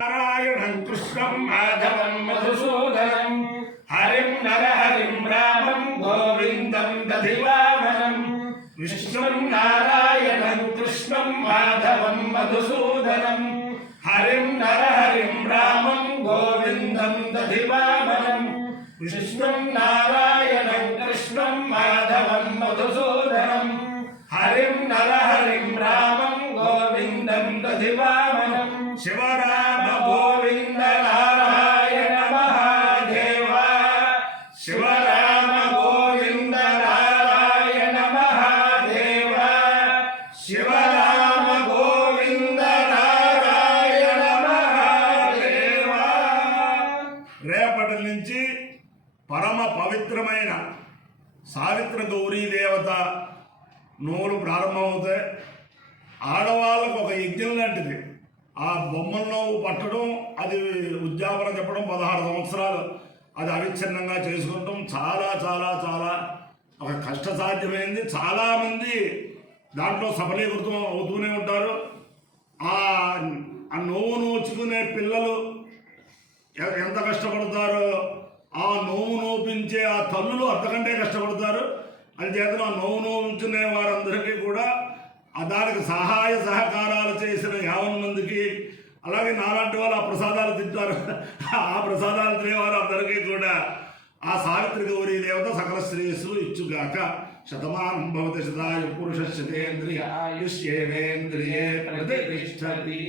నారాయణం కృష్ణం మాధవం మధుసూదనం హరిం నరహరిం రామం గోవిందం దధివామనం విష్ణుం నారాయణం కృష్ణం మాధవం మధుసూదనం హరిం నరహరిం రామం గోవిందం దధివామనం విష్ణుం నారాయణం కృష్ణం మాధవం మధుసూదనం హరిం నరహరిం రామం గోవిందం దధివామనం శివరామ గోవింద నారాయణ మహాదేవ శివరామ గోవింద నారాయణ మహాదేవ శివరామ గోవింద నారాయణ మహాదేవ. రేపటి నుంచి పరమ పవిత్రమైన సావిత్ర గౌరీ దేవత నోరు ప్రారంభమవుతాయి. ఆడవాళ్ళకు ఒక యజ్ఞం లాంటిది. ఆ బొమ్మలను పట్టడం, అది ఉద్యాపన చెప్పడం 16 సంవత్సరాలు అది అవిచ్ఛిన్నంగా చేసుకుంటాం. చాలా చాలా చాలా ఒక కష్టసాధ్యమైంది. చాలామంది దాంట్లో సఫలీకృతం అవుతూనే ఉంటారు. ఆ నోవు నోచుకునే పిల్లలు ఎంత కష్టపడతారో ఆ నోవు నోపించే ఆ తల్లులు అంతకంటే కష్టపడతారు. అది చేత ఆ నోవు నోచుకునే వారందరికీ కూడా దానికి సహాయ సహకారాలు చేసిన 50 మందికి, అలాగే నాలాంటి వాళ్ళు ఆ ప్రసాదాలు తింటారు. ఆ ప్రసాదాలు తినేవారు అందరికీ కూడా ఆ సావిత్రి గౌరీ దేవత సకల శ్రేయస్సులు ఇచ్చుగాక. శతమానం భవతి శతాయు పురుష శతేంద్రియ ఆయుష్యేవేంద్రియే ప్రతిష్టతి.